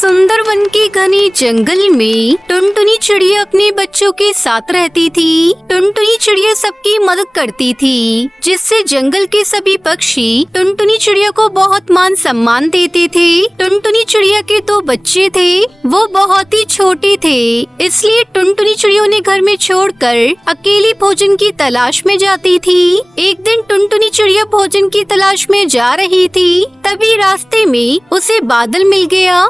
सुंदर वन के घने जंगल में टुनटुनी चिड़िया अपने बच्चों के साथ रहती थी। टुनटुनी चिड़िया सबकी मदद करती थी, जिससे जंगल के सभी पक्षी टुनटुनी चिड़िया को बहुत मान सम्मान देते थे। टुनटुनी चिड़िया के 2 बच्चे थे, वो बहुत ही छोटे थे, इसलिए टुनटुनी चिड़िया उन्हें घर में छोड़कर अकेली भोजन की तलाश में जाती थी। एक दिन टुनटुनी चिड़िया भोजन की तलाश में जा रही थी, तभी रास्ते में उसे बादल मिल गया।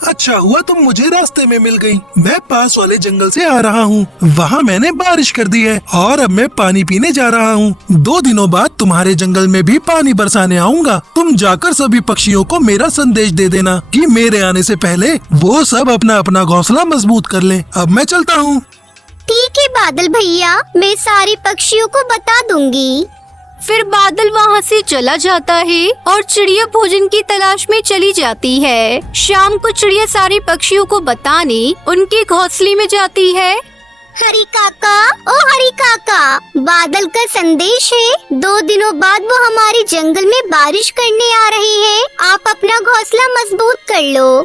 अच्छा हुआ तुम मुझे रास्ते में मिल गई। मैं पास वाले जंगल से आ रहा हूँ, वहाँ मैंने बारिश कर दी है और अब मैं पानी पीने जा रहा हूँ। 2 दिनों बाद तुम्हारे जंगल में भी पानी बरसाने आऊँगा। तुम जाकर सभी पक्षियों को मेरा संदेश दे देना कि मेरे आने से पहले वो सब अपना अपना घोंसला मजबूत कर लें। अब मैं चलता हूँ। ठीक है बादल भैया, मैं सारे पक्षियों को बता दूंगी। फिर बादल वहाँ से चला जाता है और चिड़िया भोजन की तलाश में चली जाती है। शाम को चिड़िया सारे पक्षियों को बताने उनके घोंसले में जाती है। हरी काका, ओ हरी काका, बादल का संदेश है। 2 दिनों बाद वो हमारे जंगल में बारिश करने आ रहे हैं। आप अपना घोंसला मजबूत कर लो।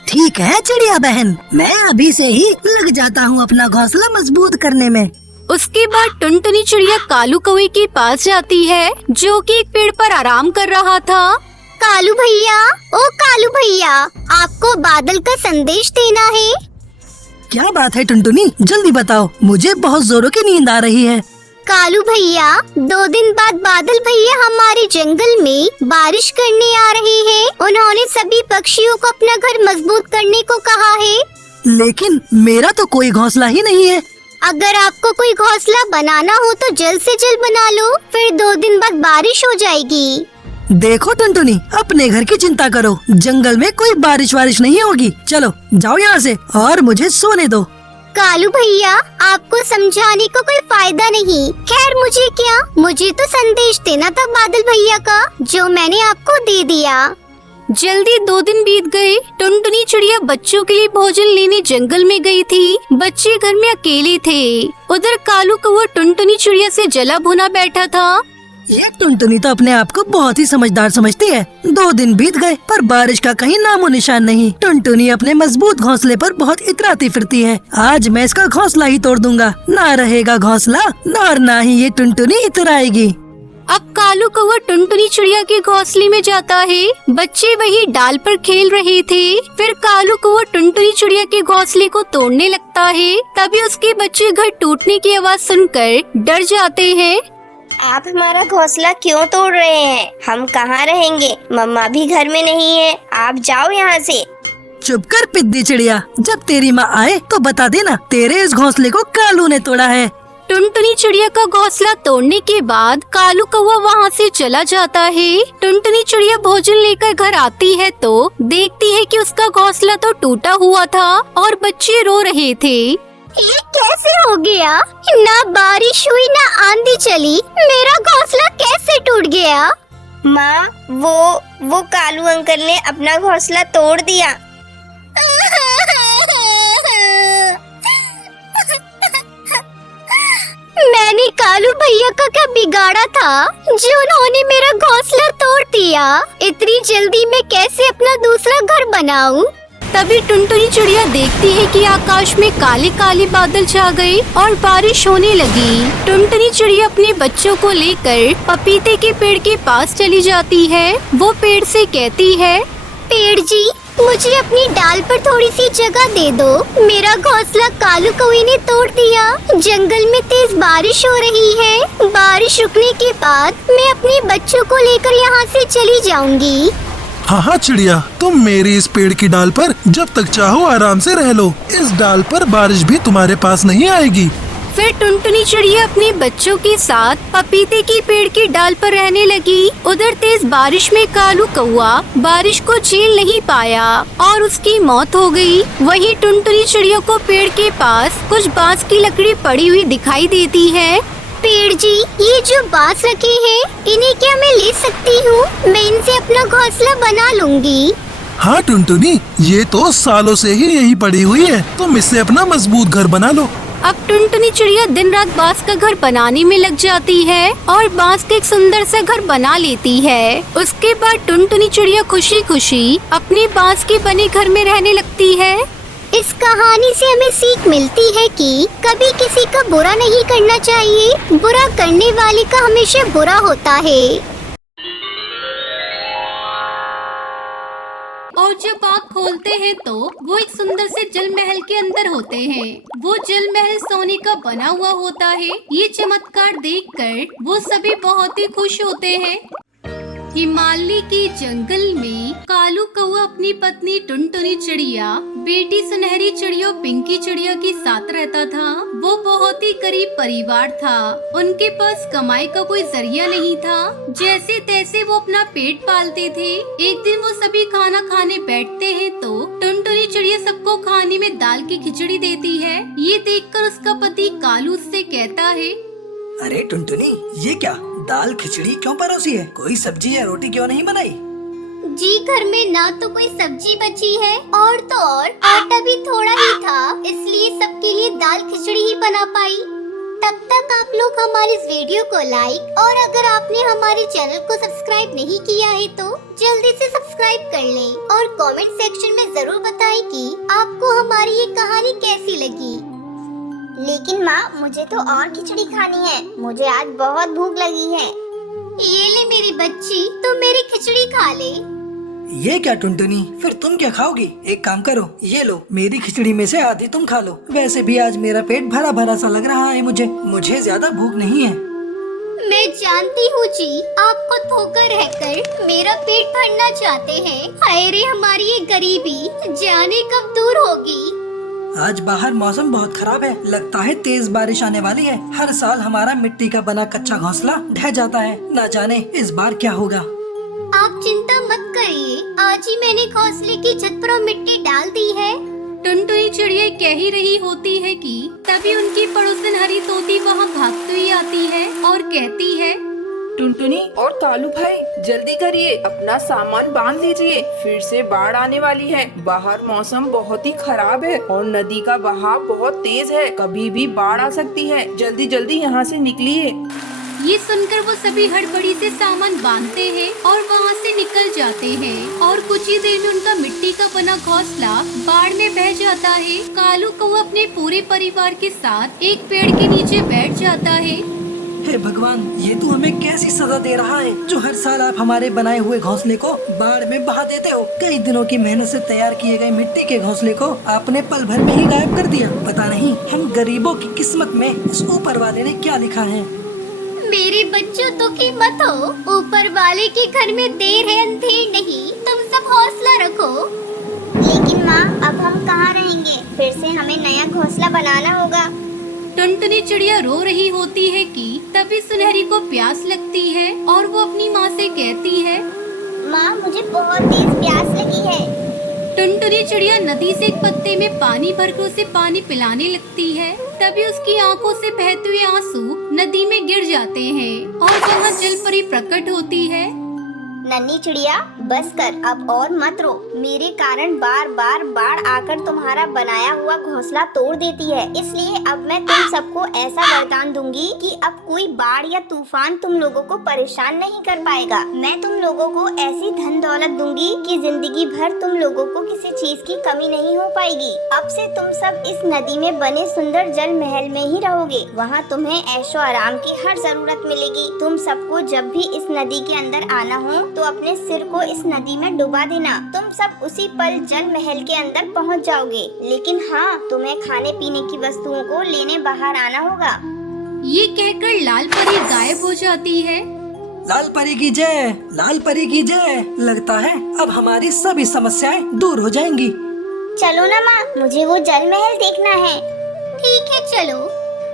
ठीक है चिड़िया बहन, मैं अभी से ही लग जाता हूँ अपना घोंसला मजबूत करने में। उसके बाद टुनटुनी चिड़िया कालू कौवे के पास जाती है, जो कि एक पेड़ पर आराम कर रहा था। कालू भैया, ओ कालू भैया, आपको बादल का संदेश देना है। क्या बात है टुनटुनी, जल्दी बताओ, मुझे बहुत जोरों की नींद आ रही है। कालू भैया, 2 दिन बाद बादल भैया हमारे जंगल में बारिश करने आ रहे हैं। उन्होंने सभी पक्षियों को अपना घर मजबूत करने को कहा है। लेकिन मेरा तो कोई घोंसला ही नहीं है। अगर आपको कोई घोंसला बनाना हो तो जल्द से जल्द बना लो, फिर 2 दिन बाद बारिश हो जाएगी। देखो टुनटुनी, अपने घर की चिंता करो, जंगल में कोई बारिश नहीं होगी। चलो जाओ यहाँ से और मुझे सोने दो। कालू भैया, आपको समझाने को कोई फायदा नहीं। खैर मुझे क्या, मुझे तो संदेश देना था बादल भैया का, जो मैंने आपको दे दिया। जल्दी 2 दिन बीत गए। टुनटुनी चिड़िया बच्चों के लिए भोजन लेने जंगल में गई थी। बच्चे घर में अकेले थे। उधर कालू कौवा टुनटुनी चिड़िया से जला भुना बैठा था। ये टुनटुनी तो अपने आप को बहुत ही समझदार समझती है। 2 दिन बीत गए पर बारिश का कहीं नामो निशान नहीं। टुनटुनी अपने मजबूत घोंसले पर बहुत इतराती फिरती है। आज मैं इसका घोंसला ही तोड़ दूंगा, ना रहेगा घोंसला और ना ही ये टुनटुनी इतराएगी। अब कालू कौवा टुनटुनी चिड़िया के घोंसले में जाता है। बच्चे वही डाल पर खेल रहे थे। फिर कालू कौवा टुनटुनी चिड़िया के घोंसले को तोड़ने लगता है। तभी उसके बच्चे घर टूटने की आवाज सुनकर डर जाते हैं। आप हमारा घोंसला क्यों तोड़ रहे हैं? हम कहाँ रहेंगे? मम्मा भी घर में नहीं है। आप जाओ यहाँ से। चुप कर पिद्दी चिड़िया, जब तेरी माँ आए तो बता देना तेरे इस घोंसले को कालू ने तोड़ा है। टुनटुनी चिड़िया का घोंसला तोड़ने के बाद कालू कौवा वहाँ से चला जाता है। टुनटुनी चिड़िया भोजन लेकर घर आती है तो देखती है कि उसका घोंसला तो टूटा हुआ था और बच्चे रो रहे थे। ये कैसे हो गया? ना बारिश हुई ना आंधी चली, मेरा घोंसला कैसे टूट गया? माँ, वो कालू अंकल ने अपना घोंसला तोड़ दिया। मैंने कालू भैया का क्या बिगाड़ा था जो उन्होंने मेरा घोंसला तोड़ दिया? इतनी जल्दी मैं कैसे अपना दूसरा घर बनाऊं? तभी टुनटुनी चिड़िया देखती है कि आकाश में काले काले बादल छा गए और बारिश होने लगी। टुनटुनी चिड़िया अपने बच्चों को लेकर पपीते के पेड़ के पास चली जाती है। वो पेड़ से कहती है, पेड़ जी, मुझे अपनी डाल पर थोड़ी सी जगह दे दो। मेरा घोंसला कालू कौवे ने तोड़ दिया। जंगल में तेज बारिश हो रही है। बारिश रुकने के बाद मैं अपने बच्चों को लेकर यहाँ से चली जाऊंगी। हाँ चिड़िया, तुम मेरी इस पेड़ की डाल पर जब तक चाहो आराम से रह लो। इस डाल पर बारिश भी तुम्हारे पास नहीं आएगी। फिर टुनटुनी चिड़िया अपने बच्चों के साथ पपीते की पेड़ की डाल पर रहने लगी। उधर तेज बारिश में कालू कौवा बारिश को झेल नहीं पाया और उसकी मौत हो गई। वहीं टुनटुनी चिड़िया को पेड़ के पास कुछ बांस की लकड़ी पड़ी हुई दिखाई देती है। पेड़ जी, ये जो बांस रखे हैं, इन्हें क्या मैं ले सकती हूँ? मैं इनसे अपना घोंसला बना लूंगी। हाँ टुनटुनी, ये तो सालों से ही यही पड़ी हुई है। तुम इससे अपना मजबूत घर बना लो। अब टुनटुनी चिड़िया दिन रात बांस का घर बनाने में लग जाती है और बांस का एक सुंदर सा घर बना लेती है। उसके बाद टुनटुनी चिड़िया खुशी खुशी अपने बांस के बने घर में रहने लगती है। इस कहानी से हमें सीख मिलती है कि कभी किसी का बुरा नहीं करना चाहिए, बुरा करने वाले का हमेशा बुरा होता है। और जब आँख खोलते हैं तो वो एक सुंदर से जल महल के अंदर होते हैं। वो जल महल सोने का बना हुआ होता है। ये चमत्कार देखकर वो सभी बहुत ही खुश होते हैं। हिमालय के जंगल में कालू कौआ अपनी पत्नी टुनटुनी चिड़िया, बेटी सुनहरी चिड़िया पिंकी चिड़िया के साथ रहता था। वो बहुत ही गरीब परिवार था। उनके पास कमाई का कोई जरिया नहीं था। जैसे तैसे वो अपना पेट पालते थे। एक दिन वो सभी खाना खाने बैठते हैं तो टुनटुनी चिड़िया सबको खाने में दाल की खिचड़ी देती है। ये देखकर उसका पति कालू उससे कहता है, अरे टुनटुनी, ये क्या दाल खिचड़ी क्यों परोसी है? कोई सब्जी या रोटी क्यों नहीं बनाई? जी घर में ना तो कोई सब्जी बची है और तो और आटा भी थोड़ा ही था, इसलिए सबके लिए दाल खिचड़ी ही बना पाई। तब तक आप लोग हमारे इस वीडियो को लाइक और अगर आपने हमारे चैनल को सब्सक्राइब नहीं किया है तो जल्दी से सब्सक्राइब कर लें और कमेंट सेक्शन में जरूर बताएं कि आपको हमारी ये कहानी कैसी लगी। लेकिन माँ, मुझे तो और खिचड़ी खानी है। मुझे आज बहुत भूख लगी है। ये ले मेरी बच्ची, तू मेरी खिचड़ी खा ले। ये क्या टुनटुनी, फिर तुम क्या खाओगी? एक काम करो, ये लो, मेरी खिचड़ी में से आधी तुम खा लो। वैसे भी आज मेरा पेट भरा भरा सा लग रहा है। मुझे ज्यादा भूख नहीं है। मैं जानती हूँ जी, आपको धोखा रहकर मेरा पेट भरना चाहते हैं। हाय रे हमारी ये गरीबी, जाने कब दूर होगी। आज बाहर मौसम बहुत खराब है। लगता है तेज बारिश आने वाली है। हर साल हमारा मिट्टी का बना कच्चा घोंसला ढह जाता है। न जाने इस बार क्या होगा। आप चिंता मत करिए, आज ही मैंने घोंसले की छत पर मिट्टी डाल दी है। टुनटुनी चिड़िया कह ही रही होती है कि तभी उनकी पड़ोसन हरी तोती वहाँ भागती हुई आती है और कहती है, टुनटुनी और कालू भाई, जल्दी करिए, अपना सामान बांध लीजिए, फिर से बाढ़ आने वाली है। बाहर मौसम बहुत ही खराब है और नदी का बहाव बहुत तेज है। कभी भी बाढ़ आ सकती है। जल्दी जल्दी यहाँ से निकलिए। ये सुनकर वो सभी हड़बड़ी से सामान बांधते हैं और वहाँ से निकल जाते हैं और कुछ ही देर में उनका मिट्टी का बना घोंसला बाढ़ में बह जाता है। कालू कौआ अपने पूरे परिवार के साथ एक पेड़ के नीचे बैठ जाता है। हे भगवान, ये तू हमें कैसी सजा दे रहा है जो हर साल आप हमारे बनाए हुए घोंसले को बाढ़ में बहा देते हो। कई दिनों की मेहनत से तैयार किए गए मिट्टी के घोंसले को आपने पल भर में ही गायब कर दिया। पता नहीं हम गरीबों की किस्मत में इस ऊपर वाले ने क्या लिखा है। मेरे बच्चों तो की मत हो, ऊपर वाले के घर में देर है अंधेर नहीं। तुम सब हौसला रखो। लेकिन माँ, अब हम कहाँ रहेंगे? फिर से हमें नया घोंसला बनाना होगा। टुनटुनी चिड़िया रो रही होती है कि तभी सुनहरी को प्यास लगती है और वो अपनी माँ से कहती है, माँ, मुझे बहुत तेज प्यास लगी है। टुनटुनी चिड़िया नदी से एक पत्ते में पानी भरकर उसे पानी पिलाने लगती है। तभी उसकी आंखों से बहते हुए आंसू नदी में गिर जाते हैं और वहाँ जल परी प्रकट होती है। नन्ही चिड़िया, बस कर, अब और मत रो। मेरे कारण बार बार बाढ़ आकर तुम्हारा बनाया हुआ घोंसला तोड़ देती है। इसलिए अब मैं तुम सबको ऐसा वरदान दूंगी कि अब कोई बाढ़ या तूफान तुम लोगों को परेशान नहीं कर पाएगा। मैं तुम लोगों को ऐसी धन दौलत दूंगी कि जिंदगी भर तुम लोगों को किसी चीज की कमी नहीं हो पाएगी। अब से तुम सब इस नदी में बने सुंदर जल महल में ही रहोगे। वहाँ तुम्हें ऐशो आराम की हर जरूरत मिलेगी। तुम सबको जब भी इस नदी के अंदर आना हो तो अपने सिर को इस नदी में डुबा देना। तुम सब उसी पल जल महल के अंदर पहुंच जाओगे। लेकिन हाँ, तुम्हें खाने पीने की वस्तुओं को लेने बाहर आना होगा। ये कहकर लाल परी गायब हो जाती है। लाल परी की जय, लाल परी की जय। लगता है अब हमारी सभी समस्याएं दूर हो जाएंगी। चलो ना माँ, मुझे वो जल महल देखना है। ठीक है चलो।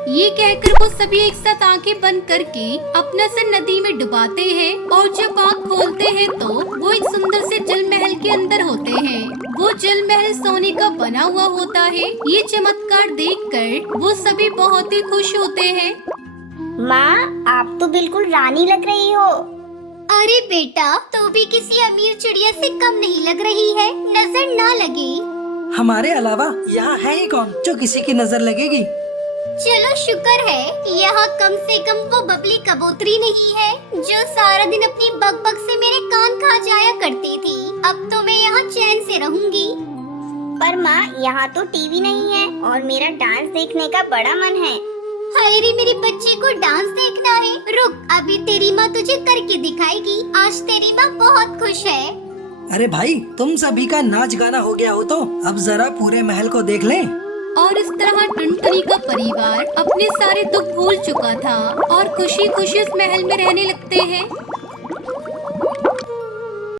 ये कहकर वो सभी एक साथ आंखें बंद करके अपना सिर नदी में डुबाते हैं और जब आँख खोलते हैं तो वो एक सुंदर से जल महल के अंदर होते हैं। वो जल महल सोने का बना हुआ होता है। ये चमत्कार देखकर वो सभी बहुत ही खुश होते हैं। माँ, आप तो बिल्कुल रानी लग रही हो। अरे बेटा, तू भी किसी अमीर चिड़िया से कम नहीं लग रही है, नजर ना लगे। हमारे अलावा यहाँ है ही कौन जो किसी की नजर लगेगी। चलो शुक्र है यहाँ कम से कम वो बबली कबूतरी नहीं है जो सारा दिन अपनी बकबक से मेरे कान खा जाया करती थी। अब तो मैं यहाँ चैन से रहूंगी। पर माँ यहाँ तो टीवी नहीं है और मेरा डांस देखने का बड़ा मन है। हाय रे, मेरे बच्चे को डांस देखना है। रुक, अभी तेरी माँ तुझे करके दिखाएगी। आज तेरी माँ बहुत खुश है। अरे भाई, तुम सभी का नाच गाना हो गया हो तो अब जरा पूरे महल को देख लें। और इस तरह टुनटुनी का परिवार अपने सारे दुख भूल चुका था और खुशी खुशी इस महल में रहने लगते हैं।